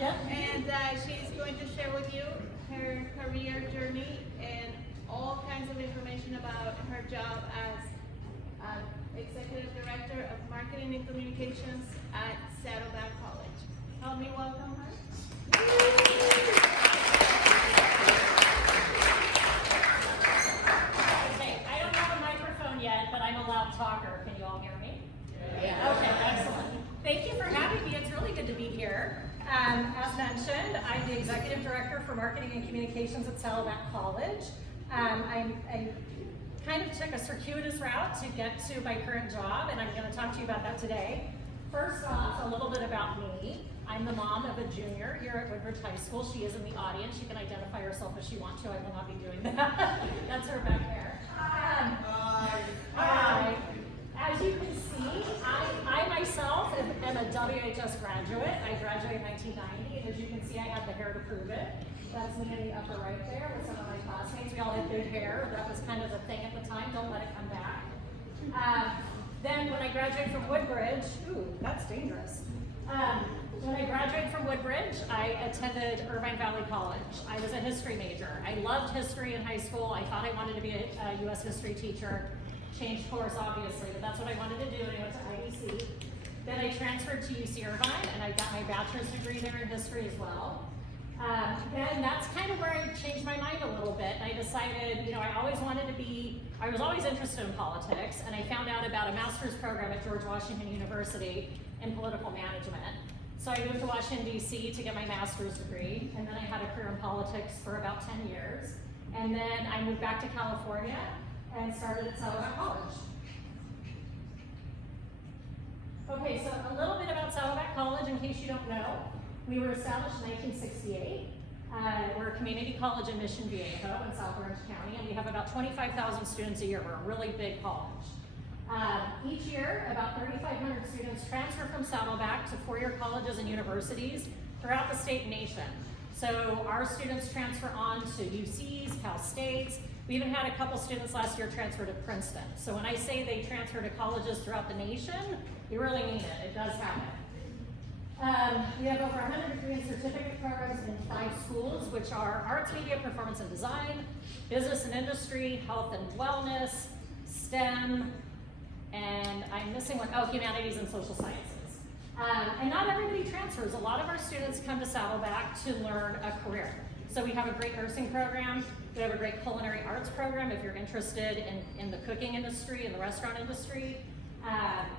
Yep. And she's going to share with you her career journey and all kinds of information about her job as Executive Director of Marketing and Communications at Saddleback College. Help me welcome her. Okay, I don't have a microphone yet, but I'm a loud talker. Can you all hear me? Yeah. Okay, excellent. Thank you for having me. It's really good to be here. As mentioned, I'm the Executive Director for Marketing and Communications at Saddleback College. I kind of took a circuitous route to get to my current job, and I'm going to talk to you about that today. First off, a little bit about me. I'm the mom of a junior here at Woodbridge High School. She is in the audience. She can identify herself if she wants to. I will not be doing that. That's her back there. As you can see, I myself am a WHS graduate. I graduated in 1990, and as you can see, I have the hair to prove it. That's me in the upper right there with some of my classmates. We all had big hair. That was kind of the thing at the time. Don't let it come back. Then when I graduated from Woodbridge, ooh, that's dangerous. When I graduated from Woodbridge, I attended Irvine Valley College. I was a history major. I loved history in high school. I thought I wanted to be a U.S. history teacher. Changed course, obviously, but that's what I wanted to do, and I went to IBC. Then I transferred to UC Irvine, and I got my bachelor's degree there in history as well. And that's kind of where I changed my mind a little bit. I decided, I was always interested in politics, and I found out about a master's program at George Washington University in political management. So I moved to Washington, D.C. to get my master's degree, and then I had a career in politics for about 10 years. And then I moved back to California and started at Saddleback College. Okay, so a little bit about Saddleback College in case you don't know. We were established in 1968. We're a community college in Mission Viejo in South Orange County, and we have about 25,000 students a year. We're a really big college. Each year, about 3,500 students transfer from Saddleback to four-year colleges and universities throughout the state and nation. So our students transfer on to UCs, Cal States. We even had a couple students last year transfer to Princeton. So when I say they transfer to colleges throughout the nation, we really mean it. It does happen. We have over 100 degree and certificate programs in 5 schools, which are arts, media, performance and design, business and industry, health and wellness, STEM, and I'm missing one, humanities and social sciences. And not everybody transfers. A lot of our students come to Saddleback to learn a career. So we have a great nursing program. We have a great culinary arts program if you're interested in the cooking industry and the restaurant industry.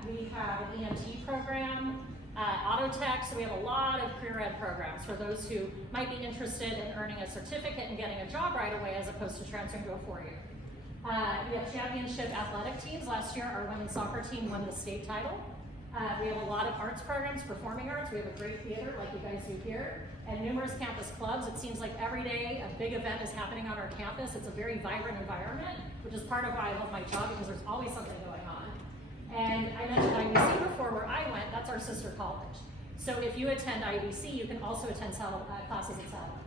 We have an EMT program, auto tech, so we have a lot of career ed programs for those who might be interested in earning a certificate and getting a job right away as opposed to transferring to a four-year. We have championship athletic teams. Last year, our women's soccer team won the state title. We have a lot of arts programs, performing arts. We have a great theater like you guys do here, and numerous campus clubs. It seems like every day a big event is happening on our campus. It's a very vibrant environment, which is part of why I love my job because there's always something going on. And I mentioned IBC before, where I went. That's our sister college. So if you attend IBC, you can also attend classes at Saddleback.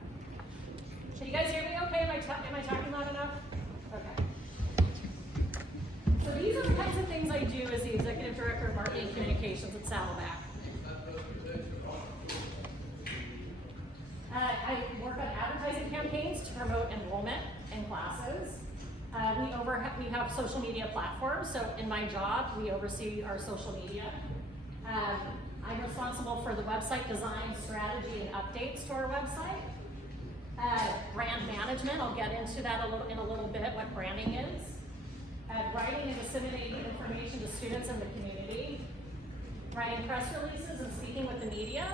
Can you guys hear me okay? Am I talking loud enough? Okay. So these are the kinds of things I do as the Executive Director of Marketing and Communications at Saddleback. I work on advertising campaigns to promote enrollment in classes. We have social media platforms, so in my job, we oversee our social media. I'm responsible for the website design, strategy, and updates to our website. Brand management, I'll get into that in a little bit, what branding is. Writing and disseminating information to students in the community. Writing press releases and speaking with the media.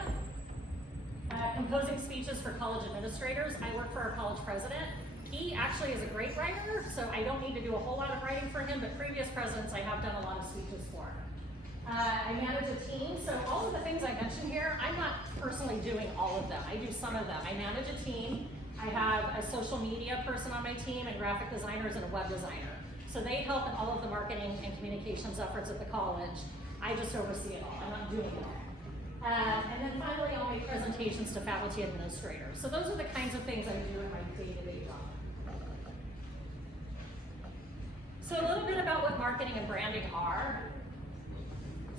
Composing speeches for college administrators. I work for our college president. He actually is a great writer, so I don't need to do a whole lot of writing for him, but previous presidents I have done a lot of speeches for. I manage a team, so all of the things I mentioned here, I'm not personally doing all of them. I do some of them. I manage a team. I have a social media person on my team and graphic designers and a web designer. So they help in all of the marketing and communications efforts at the college. I just oversee it all. I'm not doing it all. And then finally, I'll make presentations to faculty administrators. So those are the kinds of things I do in my day-to-day job. So a little bit about what marketing and branding are.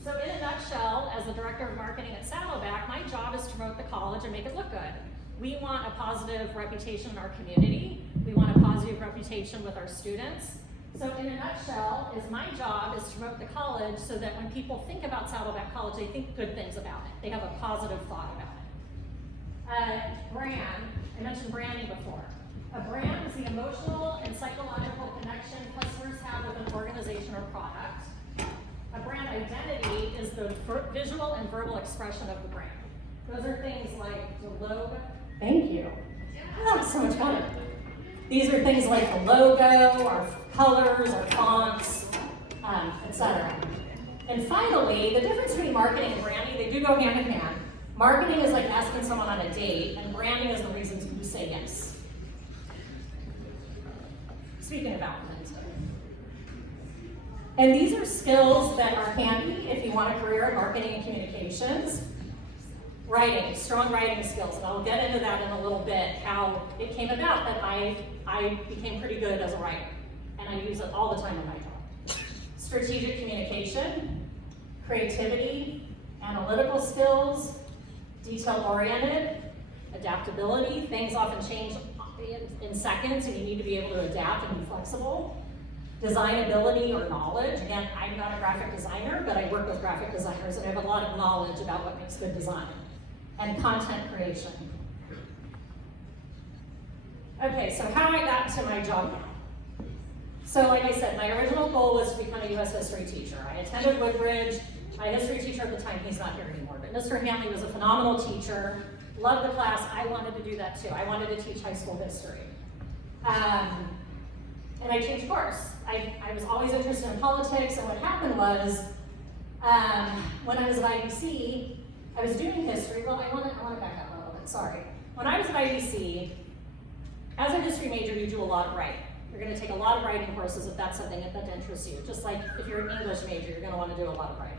So in a nutshell, as the director of marketing at Saddleback, my job is to promote the college and make it look good. We want a positive reputation in our community. We want a positive reputation with our students. So in a nutshell, my job is to promote the college so that when people think about Saddleback College, they think good things about it. They have a positive thought about it. Brand, I mentioned branding before. A brand is the emotional and psychological connection customers have with an organization or product. A brand identity is the visual and verbal expression of the brand. Those are things like the logo. Thank you. Oh, that was so much fun. These are things like the logo, our colors, our fonts, etc. And finally, the difference between marketing and branding, they do go hand in hand. Marketing is like asking someone on a date, and branding is the reasons you say yes. Speaking of Valentine's Day. And these are skills that are handy if you want a career in marketing and communications. Writing, strong writing skills, and I'll get into that in a little bit, how it came about that I became pretty good as a writer, and I use it all the time in my job. Strategic communication, creativity, analytical skills, detail-oriented, adaptability. Things often change in seconds, and you need to be able to adapt and be flexible. Designability or knowledge. Again, I'm not a graphic designer, but I work with graphic designers, and I have a lot of knowledge about what makes good design. And content creation. Okay, so how I got to my job now. So like I said, my original goal was to become a US history teacher. I attended Woodbridge. My history teacher at the time, he's not here anymore, but Mr. Hanley was a phenomenal teacher. Loved the class. I wanted to do that too. I wanted to teach high school history. And I changed course. I was always interested in politics, and what happened was, when I was at IBC, I was doing history. Well, I want to back up a little bit, sorry. When I was at IBC, as a history major, you do a lot of writing. You're going to take a lot of writing courses if that's something that interests you. Just like if you're an English major, you're going to want to do a lot of writing.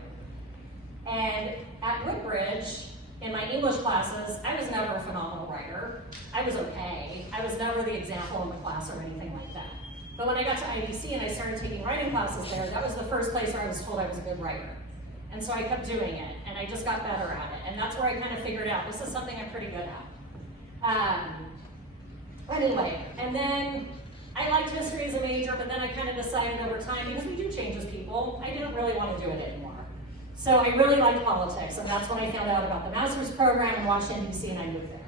And at Woodbridge, in my English classes, I was never a phenomenal writer. I was okay. I was never the example in the class or anything like that. But when I got to IBC and I started taking writing classes there, that was the first place where I was told I was a good writer. And so I kept doing it, and I just got better at it. And that's where I kind of figured out, this is something I'm pretty good at. Anyway, and then I liked history as a major, but then I kind of decided over time, because we do change as people, I didn't really want to do it anymore. So I really liked politics, and that's when I found out about the master's program in Washington, D.C., and I moved there.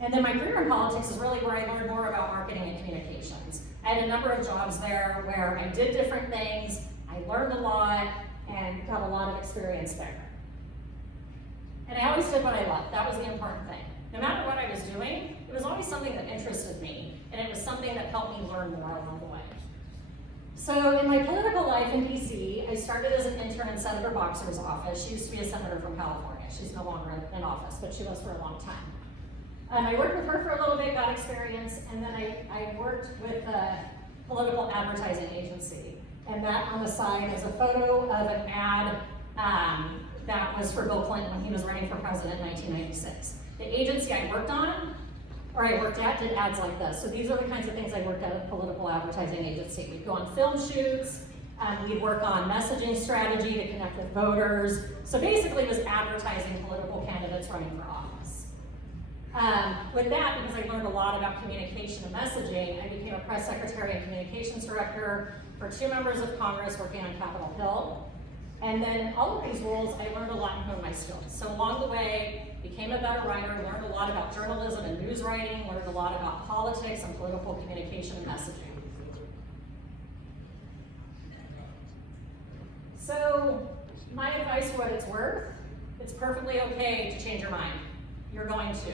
And then my career in politics is really where I learned more about marketing and communications. I had a number of jobs there where I did different things, I learned a lot, and got a lot of experience there. And I always did what I loved. That was the important thing. No matter what I was doing, it was always something that interested me, and it was something that helped me learn more along the way. So in my political life in DC, I started as an intern in Senator Boxer's office. She used to be a senator from California. She's no longer in office, but she was for a long time. I worked with her for a little bit, got experience, and then I worked with a political advertising agency. And that on the side is a photo of an ad that was for Bill Clinton when he was running for president in 1996. The agency I worked at did ads like this. So these are the kinds of things I worked at a political advertising agency. We'd go on film shoots, we'd work on messaging strategy to connect with voters. So basically it was advertising political candidates running for office. With that, because I learned a lot about communication and messaging, I became a press secretary and communications director for 2 members of Congress working on Capitol Hill. And then in all of these roles, I learned a lot and honed my skills. So along the way, became a better writer, learned a lot about journalism and news writing, learned a lot about politics and political communication and messaging. So my advice for what it's worth, it's perfectly okay to change your mind. You're going to.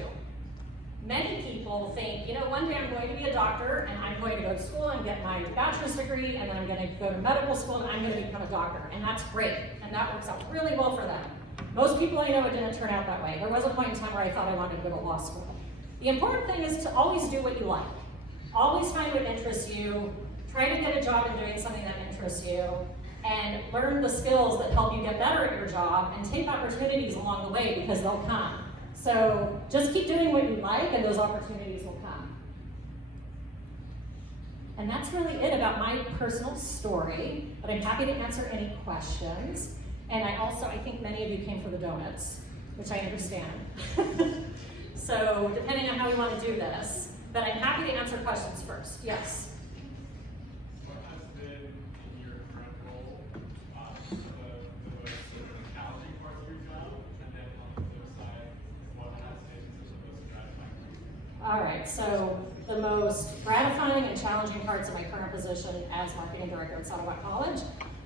Many people think, one day I'm going to be a doctor and I'm going to go to school and get my bachelor's degree and then I'm going to go to medical school and I'm going to become a doctor. And that's great. And that works out really well for them. Most people I know, it didn't turn out that way. There was a point in time where I thought I wanted to go to law school. The important thing is to always do what you like. Always find what interests you. Try to get a job in doing something that interests you. And learn the skills that help you get better at your job and take opportunities along the way because they'll come. So just keep doing what you like and those opportunities will come. And that's really it about my personal story, but I'm happy to answer any questions. And I think many of you came for the donuts, which I understand. So depending on how we want to do this, but I'm happy to answer questions first. Yes? What has been in your current role the most challenging parts of your job? And then on the flip side, what has been some of the most gratifying? All right, so the most gratifying and challenging parts of my current position as marketing director at Saddleback College.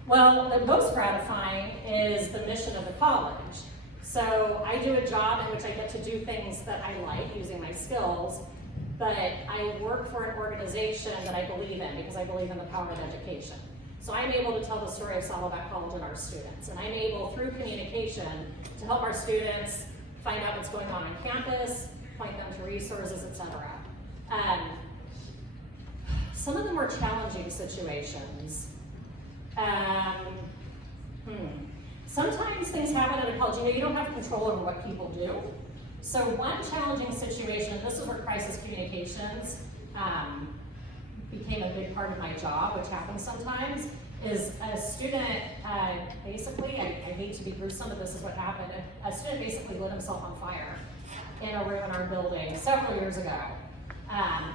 Well, the most gratifying is the mission of the college. So I do a job in which I get to do things that I like using my skills, but I work for an organization that I believe in because I believe in the power of education. So I'm able to tell the story of Saddleback College and our students, and I'm able, through communication, to help our students find out what's going on campus, point them to resources, etc. Some of them were challenging situations. Sometimes things happen at a college, you don't have control over what people do. So one challenging situation, this is where crisis communications became a big part of my job, which happens sometimes, is a student, basically, I hate to be gruesome, but this is what happened. A student basically lit himself on fire in a room in our building several years ago.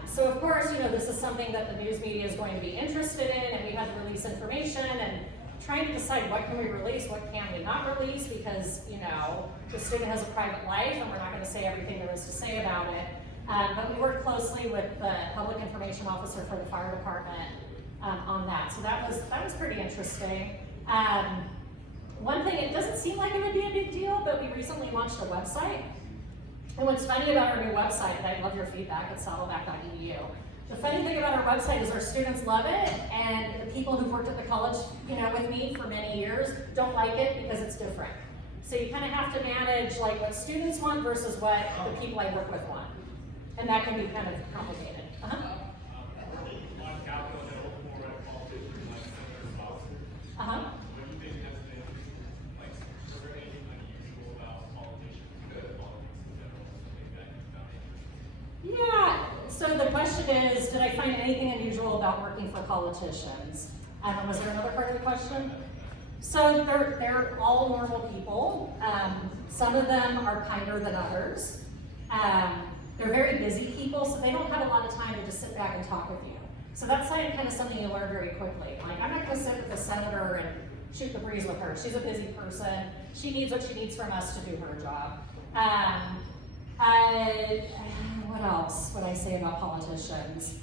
So of course, this is something that the news media is going to be interested in, and we had to release information and trying to decide what can we release, what can we not release, because the student has a private life and we're not going to say everything there is to say about it. But we worked closely with the public information officer for the fire department on that. So that was pretty interesting. One thing, it doesn't seem like it would be a big deal, but we recently launched a website. And what's funny about our new website, and I love your feedback at saddleback.edu, the funny thing about our website is our students love it, and the people who've worked at the college, with me for many years don't like it because it's different. So you kind of have to manage like what students want versus what the people I work with want, and that can be kind of complicated. On Capitol Hill for politicians like Senator Spouse, what do you think has been is there anything unusual about politicians, good politics in general, something that you found interesting? Yeah. So the question is, did I find anything unusual about working for politicians? Was there another part of the question? So they're all normal people. Some of them are kinder than others. They're very busy people, so they don't have a lot of time to just sit back and talk with you. So that's kind of something you learn very quickly. Like, I'm not going to sit with the senator and shoot the breeze with her. She's a busy person. She needs what she needs from us to do her job. What else would I say about politicians?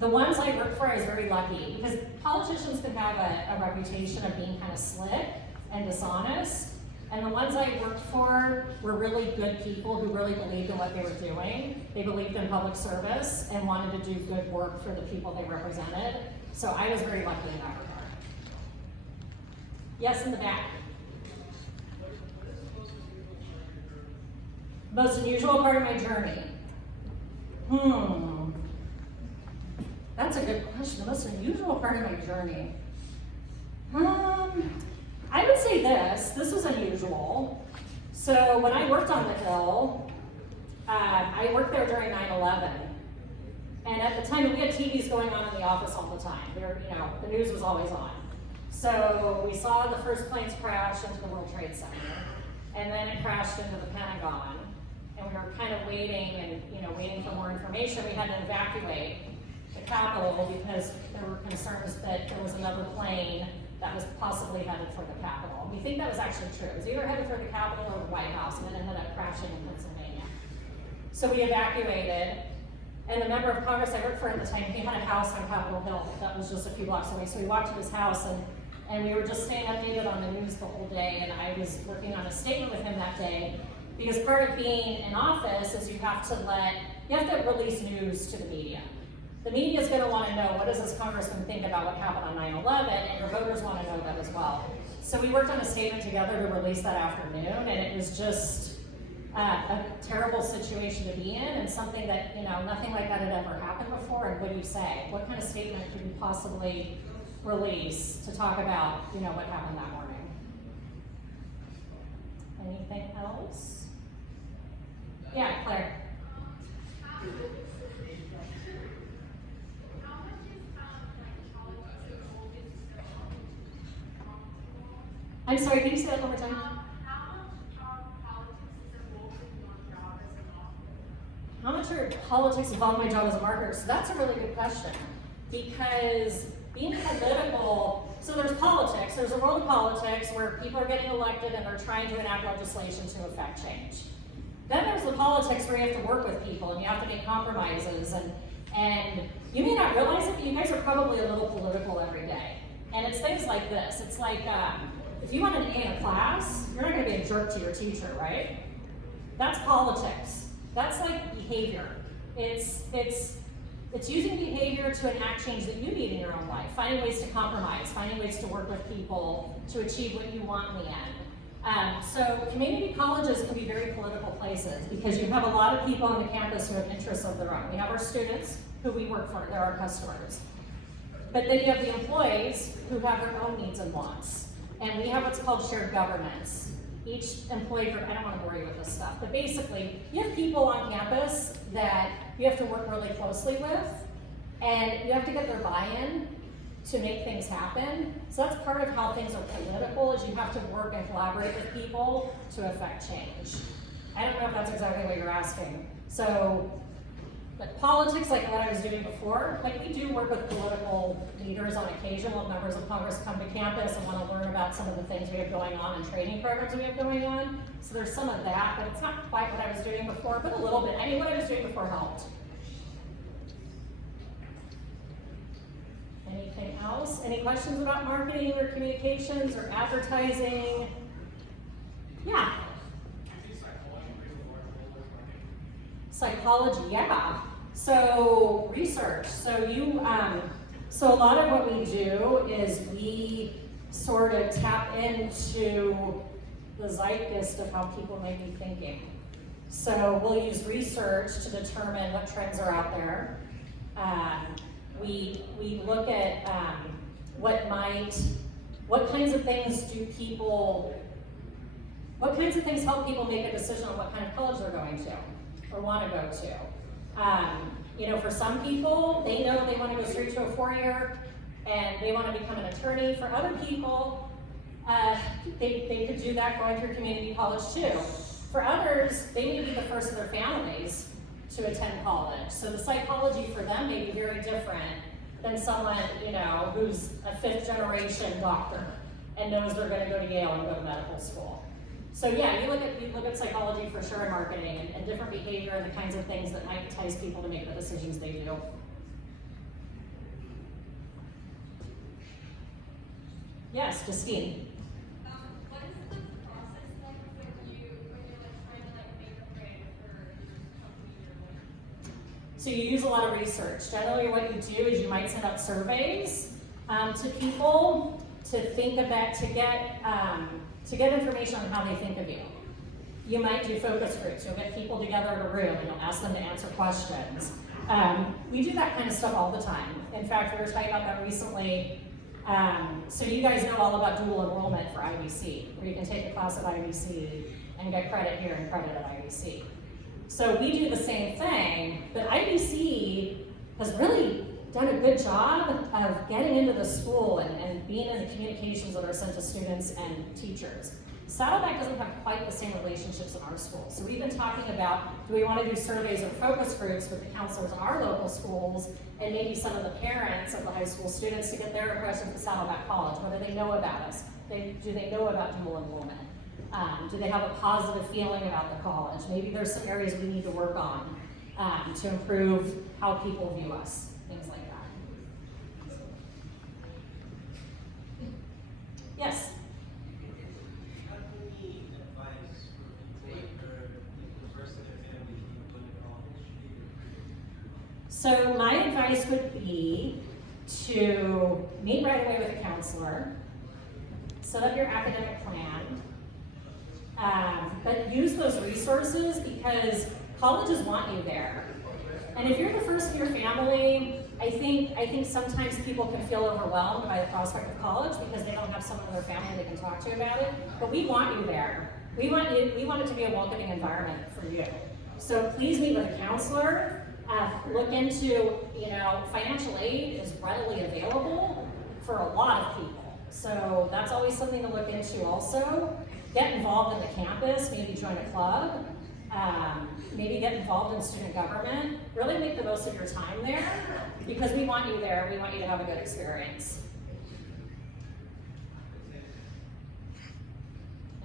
The ones I work for, I was very lucky because politicians can have a reputation of being kind of slick and dishonest. And the ones I worked for were really good people who really believed in what they were doing. They believed in public service and wanted to do good work for the people they represented. So I was very lucky in that regard. Yes, in the back. Most unusual part of my journey. That's a good question. The most unusual part of my journey. I would say this was unusual. So when I worked on the Hill, I worked there during 9/11. And at the time, we had TVs going on in the office all the time. The news was always on. So we saw the first planes crash into the World Trade Center. And then it crashed into the Pentagon. And we were kind of waiting and waiting for more information. We had to evacuate the Capitol because there were concerns that there was another plane that was possibly headed for the Capitol. We think that was actually true. It was either headed for the Capitol or the White House, and it ended up crashing in Pennsylvania. So we evacuated, and the member of Congress I worked for at the time, he had a house on Capitol Hill that was just a few blocks away. So we walked to his house, and we were just staying updated on the news the whole day, and I was working on a statement with him that day. Because part of being in office is you have to release news to the media. The media is going to want to know, what does this congressman think about what happened on 9/11, and your voters want to know that as well. So we worked on a statement together to release that afternoon, and it was just a terrible situation to be in, and something that, nothing like that had ever happened before. And what do you say? What kind of statement could you possibly release to talk about, what happened that morning? Anything else? Yeah, Claire. I'm sorry, can you say that one more time? How much politics is involved in your job as an author? How much are politics involved in my job as a marketer? So that's a really good question. Because being political, so there's politics, there's a world of politics where people are getting elected and they're trying to enact legislation to affect change. Then there's the politics where you have to work with people and you have to make compromises, and you may not realize it, but you guys are probably a little political every day. And it's things like this. It's like, if you want an A in a class, you're not gonna be a jerk to your teacher, right? That's politics. That's like behavior. It's using behavior to enact change that you need in your own life, finding ways to compromise, finding ways to work with people to achieve what you want in the end. So community colleges can be very political places because you have a lot of people on the campus who have interests of their own. We have our students who we work for, they're our customers. But then you have the employees who have their own needs and wants. And we have what's called shared governance. Each employee group, I don't want to bore you with this stuff, but basically, you have people on campus that you have to work really closely with, and you have to get their buy-in to make things happen. So that's part of how things are political, is you have to work and collaborate with people to affect change. I don't know if that's exactly what you're asking. So, but politics, like what I was doing before, like we do work with political leaders on occasion when members of Congress come to campus and want to learn about some of the things we have going on and training programs we have going on. So there's some of that, but it's not quite what I was doing before, but a little bit. I mean, what I was doing before helped. Anything else? Any questions about marketing or communications or advertising? Yeah. Psychology, yeah. So research. So so a lot of what we do is we sort of tap into the zeitgeist of how people may be thinking. So we'll use research to determine what trends are out there. We look at what kinds of things help people make a decision on what kind of college they're going to or want to go to. For some people, they know they want to go straight to a four-year and they want to become an attorney. For other people, they could do that going through community college too. For others, they may be the first of their families to attend college. So the psychology for them may be very different than someone, who's a fifth generation doctor and knows they're going to go to Yale and go to medical school. So yeah, you look at psychology for sure in marketing and different behavior and the kinds of things that might entice people to make the decisions they do. Yes, Justine. What is the process like when you're trying to make a brand for the company you're with? So you use a lot of research. Generally what you do is you might send out surveys to people to think about, to get information on how they think of you. You might do focus groups. You'll get people together in a room and you'll ask them to answer questions. We do that kind of stuff all the time. In fact, we were talking about that recently. So you guys know all about dual enrollment for IBC, where you can take a class at IBC and get credit here and credit at IBC. So we do the same thing, but IBC has really done a good job of getting into the school and being in the communications that are sent to students and teachers. Saddleback doesn't have quite the same relationships in our school. So we've been talking about, do we want to do surveys or focus groups with the counselors in our local schools and maybe some of the parents of the high school students to get their impressions of Saddleback College. What do they know about us? Do they know about dual enrollment? Do they have a positive feeling about the college? Maybe there's some areas we need to work on to improve how people view us, things like that. Yes? So my advice would be to meet right away with a counselor, set up your academic plan, but use those resources because colleges want you there. And if you're the first in your family, I think sometimes people can feel overwhelmed by the prospect of college because they don't have someone in their family they can talk to about it. But we want you there. We want it to be a welcoming environment for you. So please meet with a counselor. Look into, financial aid is readily available for a lot of people. So that's always something to look into also. Get involved in the campus, maybe join a club, maybe get involved in student government. Really make the most of your time there because we want you there. We want you to have a good experience.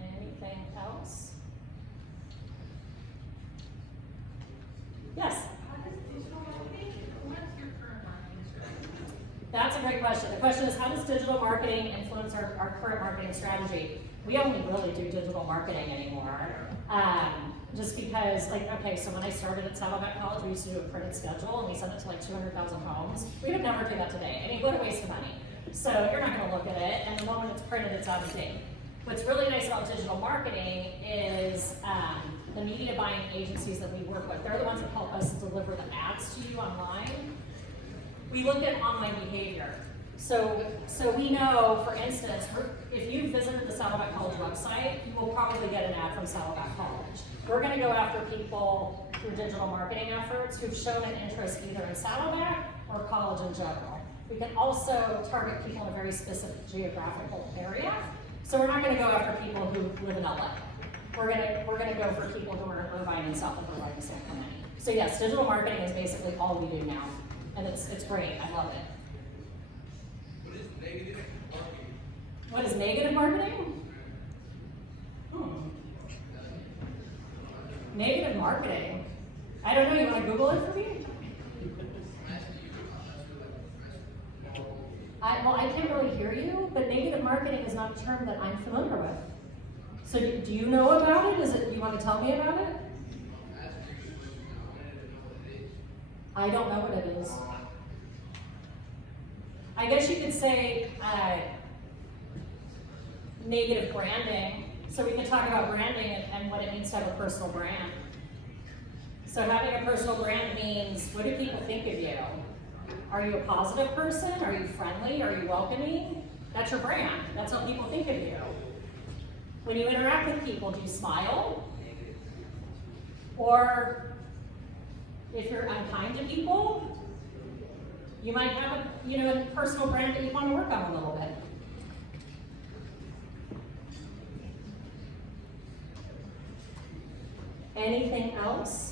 Anything else? Yes? That's a great question. The question is, how does digital marketing influence our current marketing strategy? We only really do digital marketing anymore. Just because, like, okay, so when I started at Saddleback College, we used to do a printed schedule, and we sent it to like 200,000 homes. We would never do that today. I mean, what a waste of money. So you're not gonna look at it, and the moment it's printed, it's out of date. What's really nice about digital marketing is the media buying agencies that we work with. They're the ones that help us deliver the ads to you online. We look at online behavior. So we know, for instance, if you visited the Saddleback College website, you will probably get an ad from Saddleback College. We're gonna go after people through digital marketing efforts who've shown an interest either in Saddleback or college in general. We can also target people in a very specific geographical area. So we're not gonna go after people who live in LA. We're gonna go for people who are in Irvine and south of Irvine and San Clemente. So yes, digital marketing is basically all we do now. And it's great, I love it. What is negative marketing? Negative marketing? I don't know, you wanna Google it for me? Well, I can't really hear you, but negative marketing is not a term that I'm familiar with. So do you know about it? Do you want to tell me about it? I don't know what it is. I guess you could say negative branding. So we can talk about branding and what it means to have a personal brand. So having a personal brand means, what do people think of you? Are you a positive person? Are you friendly? Are you welcoming? That's your brand. That's how people think of you. When you interact with people, do you smile? Or if you're unkind to people, you might have a personal brand that you want to work on a little bit. Anything else?